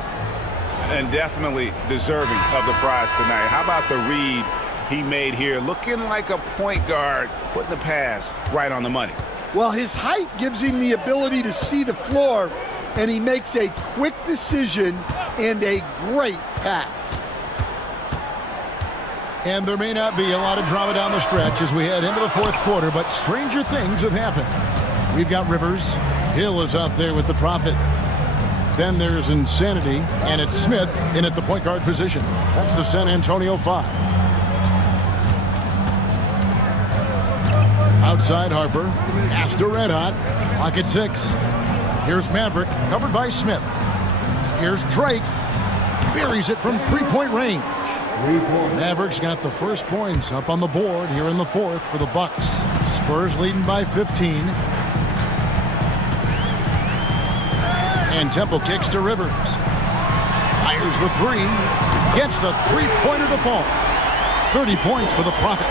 And definitely deserving of the prize tonight. How about the read he made here? Looking like a point guard, putting the pass right on the money. Well, his height gives him the ability to see the floor, and he makes a quick decision and a great pass. And there may not be a lot of drama down the stretch as we head into the fourth quarter, but stranger things have happened. We've got Rivers. Hill is out there with the Prophet. Then there's Insanity, and it's Smith in at the point guard position. That's the San Antonio 5. Outside Harper. Pass to Red Hot. Pocket 6. Here's Maverick, covered by Smith. Here's Drake. Buries it from three-point range. Mavericks got the first points up on the board here in the fourth for the Bucks. Spurs leading by 15. And Temple kicks to Rivers. Fires the 3. Gets the three-pointer to fall. 30 points for the Prophet.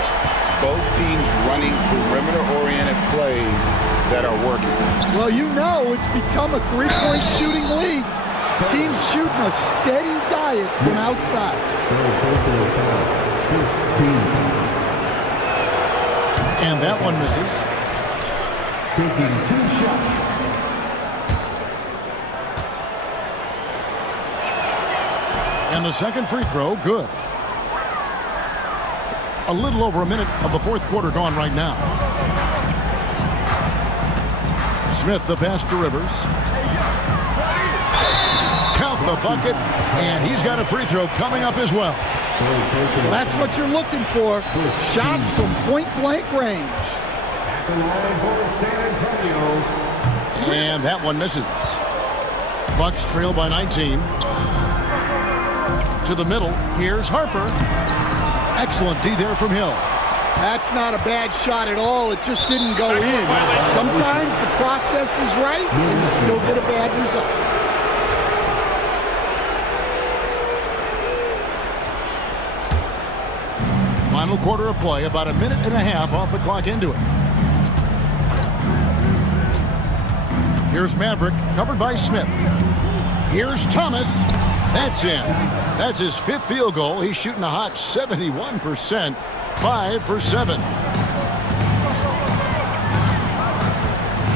Both teams running perimeter-oriented plays that are working. Well, you know it's become a three-point shooting league. Teams shooting a steady diet from outside. And that one misses. Taking 2 shots. And the second free throw, good. A little over a minute of the fourth quarter gone right now. Smith, the pass to Rivers. Count the bucket, and he's got a free throw coming up as well. Well, that's what you're looking for. Shots from point-blank range. And that one misses. Bucks trail by 19. To the middle, here's Harper. Excellent D there from Hill. That's not a bad shot at all. It just didn't go in. Sometimes the process is right, and you still get a bad result. Final quarter of play, about a minute and a half off the clock into it. Here's Maverick, covered by Smith. Here's Thomas. That's in. That's his 5th field goal. He's shooting a hot 71%, 5 for 7.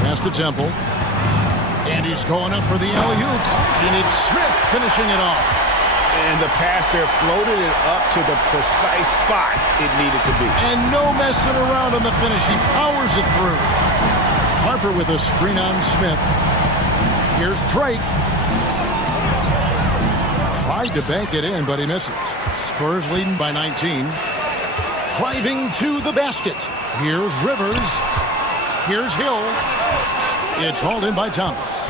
Pass to Temple. And he's going up for the alley-oop. And it's Smith finishing it off. And the pass there floated it up to the precise spot it needed to be. And no messing around on the finish. He powers it through. Harper with a screen on Smith. Here's Drake. Tried to bank it in, but he misses. Spurs leading by 19. Driving to the basket. Here's Rivers. Here's Hill. It's hauled in by Thomas.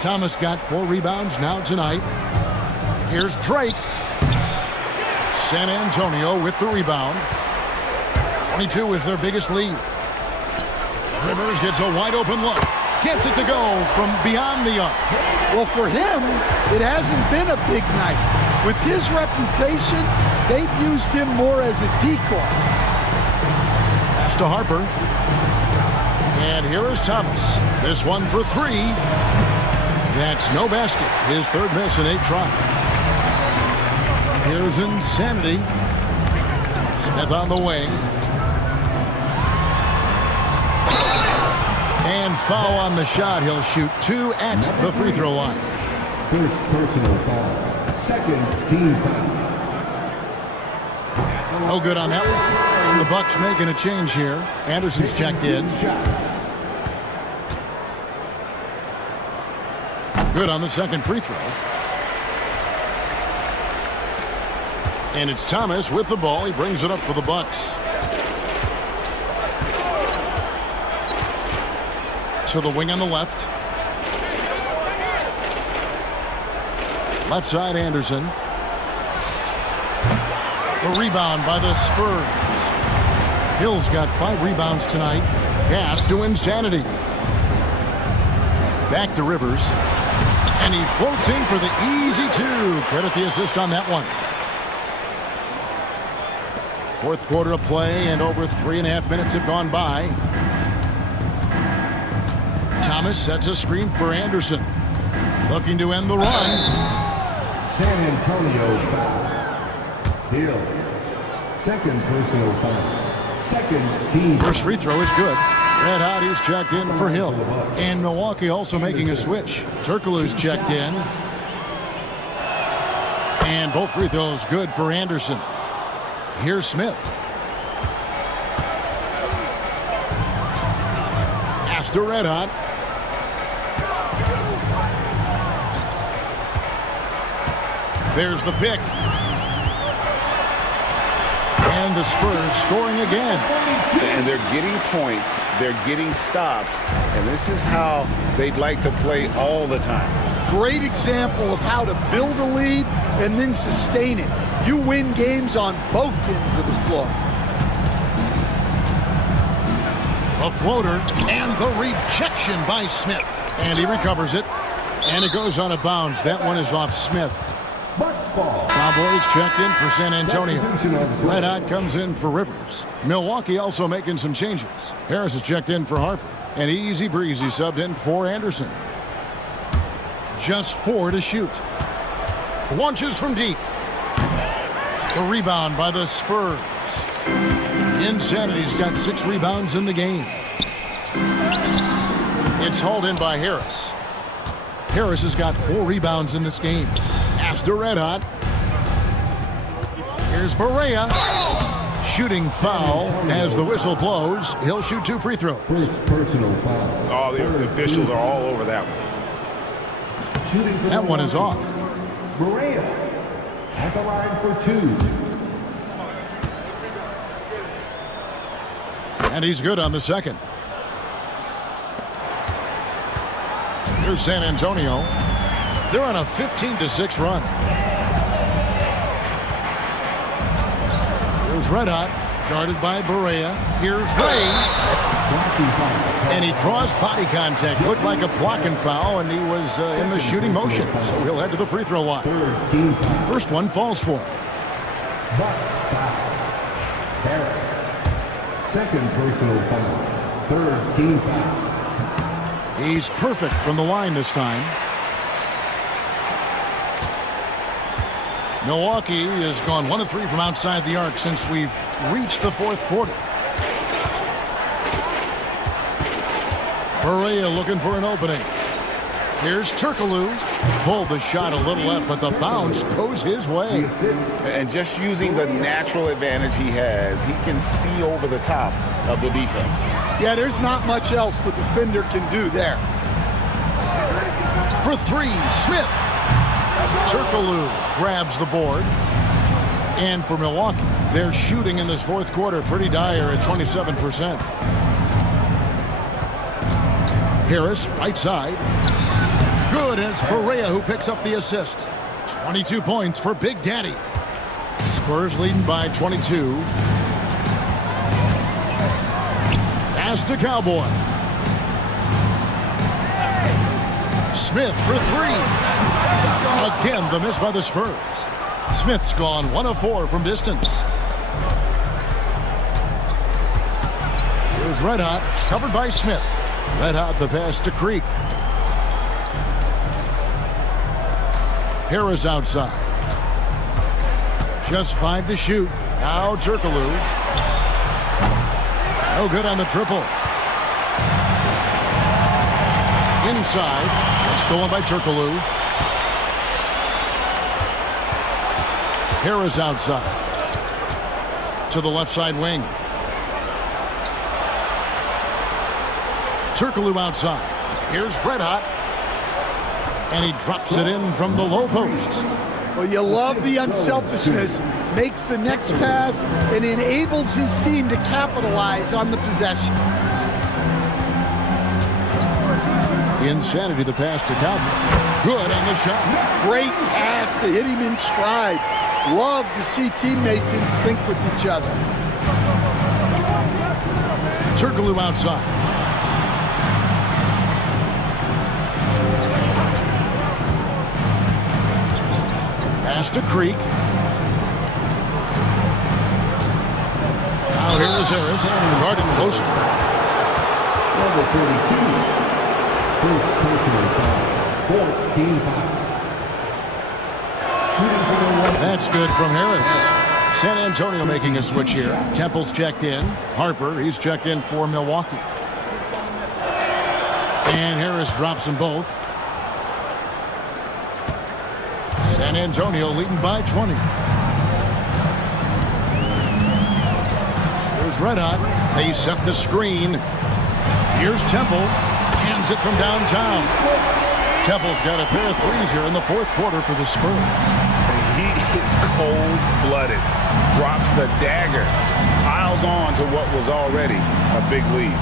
Thomas got 4 rebounds now tonight. Here's Drake. San Antonio with the rebound. 22 is their biggest lead. Rivers gets a wide open look. Gets it to go from beyond the arc. Well, for him, it hasn't been a big night. With his reputation, they've used him more as a decoy. Pass to Harper. And here is Thomas. This one for 3. That's no basket. His 3rd miss in 8 tries. Here's Insanity. Smith on the wing. And foul on the shot. He'll shoot 2 at the free throw line. First personal foul. Second team foul. No good on that one. The Bucks making a change here. Anderson's checked in. Good on the second free throw. And it's Thomas with the ball. He brings it up for the Bucks. To the wing on the left. Left side, Anderson. The rebound by the Spurs. Hill's got 5 rebounds tonight. Pass to Insanity. Back to Rivers. And he floats in for the easy 2. Credit the assist on that one. 4th quarter of play, and over 3.5 minutes have gone by. Thomas sets a screen for Anderson. Looking to end the run. San Antonio foul. Hill. Second personal foul. Second team. First free throw is good. Red Hot, he's checked in for Hill. And Milwaukee also making a switch. Turkoglu's checked in. And both free throws good for Anderson. Here's Smith. Pass to Red Hot. There's the pick. And the Spurs scoring again. And they're getting points. They're getting stops. And this is how they'd like to play all the time. Great example of how to build a lead and then sustain it. You win games on both ends of the floor. A floater and the rejection by Smith. And he recovers it. And it goes out of bounds. That one is off Smith. Bucks ball. Cowboys checked in for San Antonio. Red Hot comes in for Rivers. Milwaukee also making some changes. Harris is checked in for Harper. And easy breezy subbed in for Anderson. Just 4 to shoot. Launches from deep. The rebound by the Spurs. Insanity's got 6 rebounds in the game. It's hauled in by Harris. Harris has got 4 rebounds in this game. Pass to Red Hot. Here's Barea. Shooting foul as the whistle blows. He'll shoot 2 free throws. First personal foul. Oh, the officials are all over that one. Shooting for That the one is line. off. Barea at the line for 2. And he's good on the second. Here's San Antonio. They're on a 15-6 run. Here's Red Hot, guarded by Barea. Here's Ray. And he draws body contact. Looked like a blocking foul, and he was in the shooting motion. So he'll head to the free throw line. Third team foul. First one falls for him. Bucks foul. Harris. Second personal foul. Third team foul. He's perfect from the line this time. Milwaukee has gone 1 of 3 from outside the arc since we've reached the 4th quarter. Barea looking for an opening. Here's Turkoglu. Pulled the shot a little left, but the bounce goes his way. And just using the natural advantage he has, he can see over the top of the defense. Yeah, there's not much else the defender can do there. For three, Smith. Turkoglu grabs the board. And for Milwaukee, they're shooting in this fourth quarter pretty dire at 27%. Harris, right side. Good, and it's Perea who picks up the assist. 22 points for Big Daddy. Spurs leading by 22. Pass to Cowboy. Smith for three. Again, the miss by the Spurs. Smith's gone 1 of 4 from distance. Here's Red Hot, covered by Smith. Red Hot the pass to Creek. Harris outside. Just 5 to shoot. Now Turkoglu. No good on the triple. Inside. It's stolen by Turkoglu. Harris outside. To the left side wing. Turkoglu outside. Here's Red Hot. And he drops it in from the low post. Well, you love the unselfishness. Makes the next pass and enables his team to capitalize on the possession. Insanity, the pass to Cowboy. Good on the shot. Great pass to hit him in stride. Love to see teammates in sync with each other. Turkoglu outside. Pass to Creek. Now here is Harris. Guarded closely. Number 42. First personal foul. 14-5. That's good from Harris. San Antonio making a switch here. Temple's checked in. Harper, he's checked in for Milwaukee. And Harris drops them both. San Antonio leading by 20. Here's Red Hot. They set the screen. Here's Temple. Hands it from downtown. Temple's got a pair of threes here in the fourth quarter for the Spurs. He is cold-blooded. Drops the dagger. Piles on to what was already a big lead.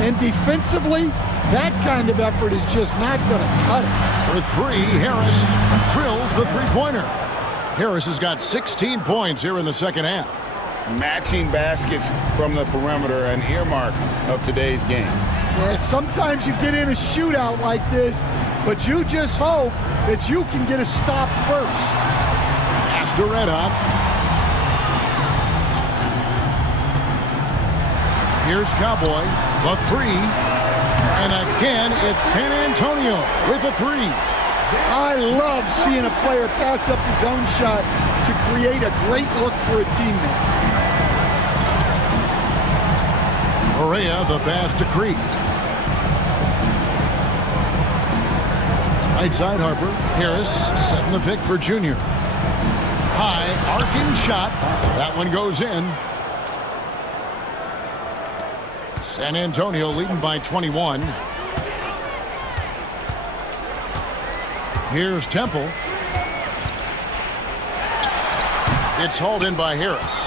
And defensively, that kind of effort is just not going to cut it. For three, Harris drills the three-pointer. Harris has got 16 points here in the second half. Matching baskets from the perimeter, an earmark of today's game. Yeah, sometimes you get in a shootout like this, but you just hope that you can get a stop first. Pass to Red Hot. Here's Cowboy, the three. And again, it's San Antonio with a three. I love seeing a player pass up his own shot to create a great look for a teammate. Perea, the pass to Creek. Right side, Harper. Harris setting the pick for Junior. High, arcing shot. That one goes in. San Antonio leading by 21. Here's Temple. It's hauled in by Harris.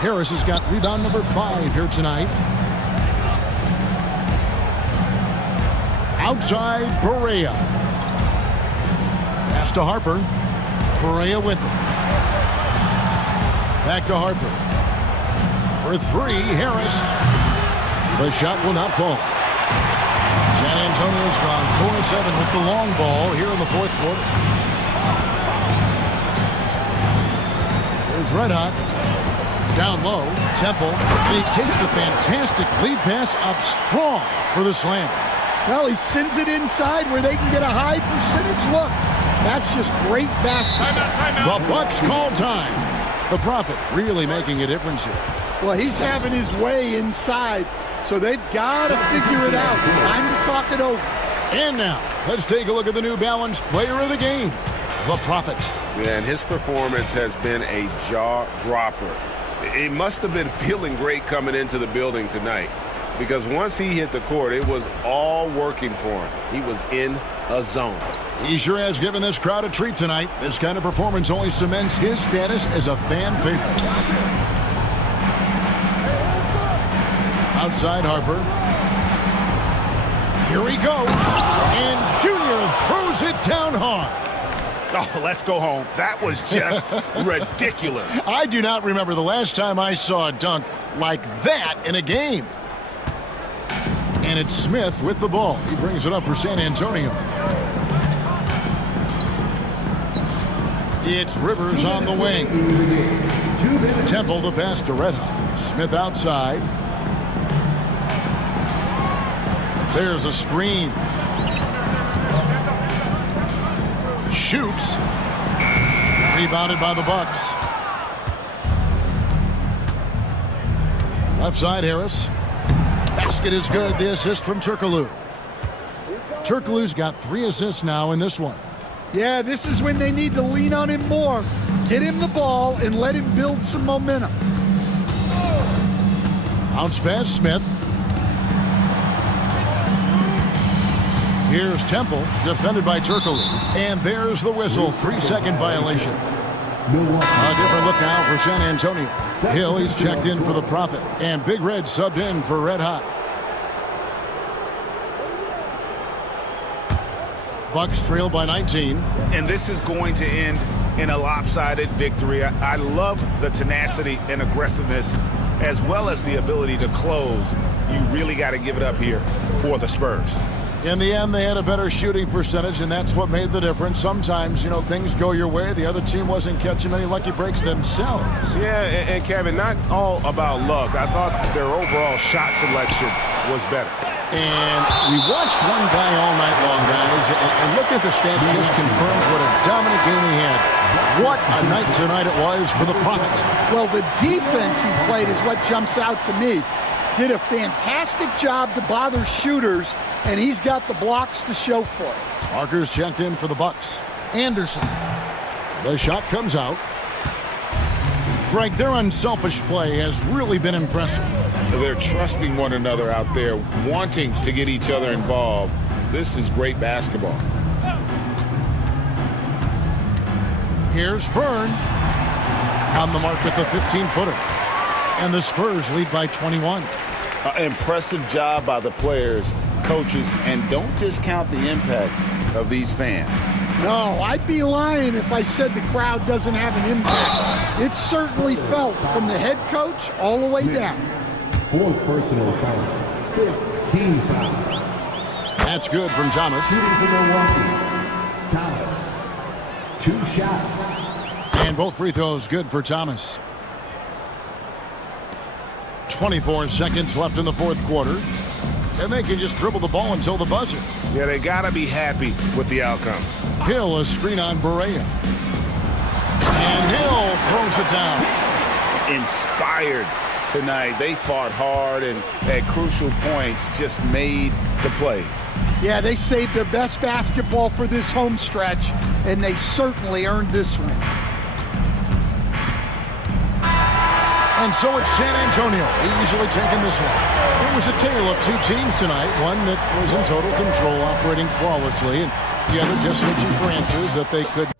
Harris has got rebound number 5 here tonight. Outside, Perea. Pass to Harper. Perea with it. Back to Harper. For three, Harris. The shot will not fall. San Antonio's gone 4-7 with the long ball here in the fourth quarter. There's Red Hot. Down low, Temple. And he takes the fantastic lead pass up strong for the slam. Well, he sends it inside where they can get a high percentage look. That's just great basketball. The Bucks call time. The Prophet really making a difference here. Well, he's having his way inside, so they've got to figure it out. Time to talk it over. And now, let's take a look at the New Balance player of the game, the Prophet. Yeah, and his performance has been a jaw-dropper. He must have been feeling great coming into the building tonight, because once he hit the court, it was all working for him. He was in a zone. He sure has given this crowd a treat tonight. This kind of performance only cements his status as a fan favorite. Outside Harper. Here we go. And Junior throws it down hard. Oh, let's go home. That was just ridiculous. I do not remember the last time I saw a dunk like that in a game. And it's Smith with the ball. He brings it up for San Antonio. It's Rivers on the wing. Temple the pass to Red Hot. Smith outside. There's a screen. Shoots. Rebounded by the Bucks. Left side, Harris. Basket is good. The assist from Turkoglu. Turkoglu's got 3 assists now in this one. Yeah, this is when they need to lean on him more. Get him the ball and let him build some momentum. Bounce pass, Smith. Here's Temple, defended by Turkoglu. And there's the whistle, 3-second violation. A different look now for San Antonio. Hill, he's checked in for the Prophet. And Big Red subbed in for Red Hot. Bucks trail by 19. And this is going to end in a lopsided victory. I love the tenacity and aggressiveness, as well as the ability to close. You really got to give it up here for the Spurs. In the end, they had a better shooting percentage, and that's what made the difference. Sometimes, things go your way. The other team wasn't catching many lucky breaks themselves. Yeah, and Kevin, not all about luck. I thought their overall shot selection was better. And we watched one guy all night long, guys, and looking at the stats just confirms what a dominant game he had. What a night tonight it was for the Prophet. Well, the defense he played is what jumps out to me. Did a fantastic job to bother shooters, and he's got the blocks to show for it. Parker's checked in for the Bucks. Anderson. The shot comes out. Greg, their unselfish play has really been impressive. They're trusting one another out there, wanting to get each other involved. This is great basketball. Here's Vern on the mark with the 15-footer. And the Spurs lead by 21. Impressive job by the players, coaches, and don't discount the impact of these fans. No, I'd be lying if I said the crowd doesn't have an impact. It's certainly felt from the head coach all the way down. 4th personal foul. 15 foul. That's good from Thomas. Shooting for Milwaukee. Thomas. 2 shots. And both free throws good for Thomas. 24 seconds left in the 4th quarter. And they can just dribble the ball until the buzzer. Yeah, they got to be happy with the outcome. Hill, a screen on Barea. And Hill throws it down. Inspired tonight. They fought hard and at crucial points just made the plays. Yeah, they saved their best basketball for this home stretch, and they certainly earned this win. And so it's San Antonio easily taking this one. It was a tale of 2 teams tonight, one that was in total control, operating flawlessly, and the other just searching for answers that they could